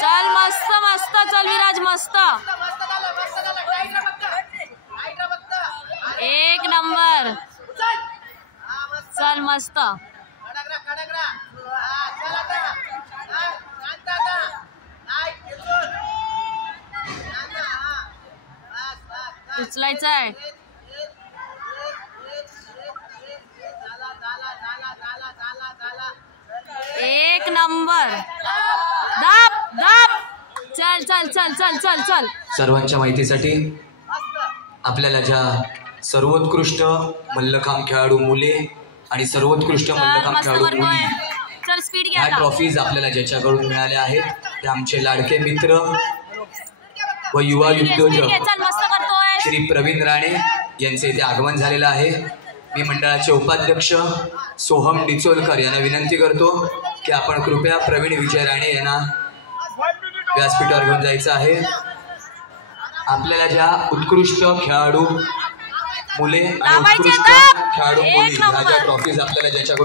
चल मस्त मस्त, चल विराज मस्त, एक नंबर, चल मस्त। उचलायचं आहे, एक नंबर, दाब दाब, चल चल चल चल चल चल। सर्वांच्या माहितीसाठी आपल्याला ज्या सर्वोत्कृष्ट मल्लखांब खेळाडू मुले आणि सर्वोत्कृष्ट मल्लखांब खेळाडू मुली या ट्रॉफीज आपल्याला ज्याच्याकडून मिळाल्या आहेत ते आमचे लाडके मित्र व युवा उद्योजक श्री प्रवीण राणे यांचे इथे आगमन झालेलं आहे। मी मंडळाचे उपाध्यक्ष सोहम डिचोलकर यांना विनंती करतो की आपण कृपया प्रवीण विजय राणे यांना व्यासपीठावर घेऊन जायचं आहे। आपल्याला ज्या उत्कृष्ट खेळाडू मुले आणि उत्कृष्ट खेळाडू मुली ह्या ज्या ट्रॉफीज आपल्याला ज्याच्याकडून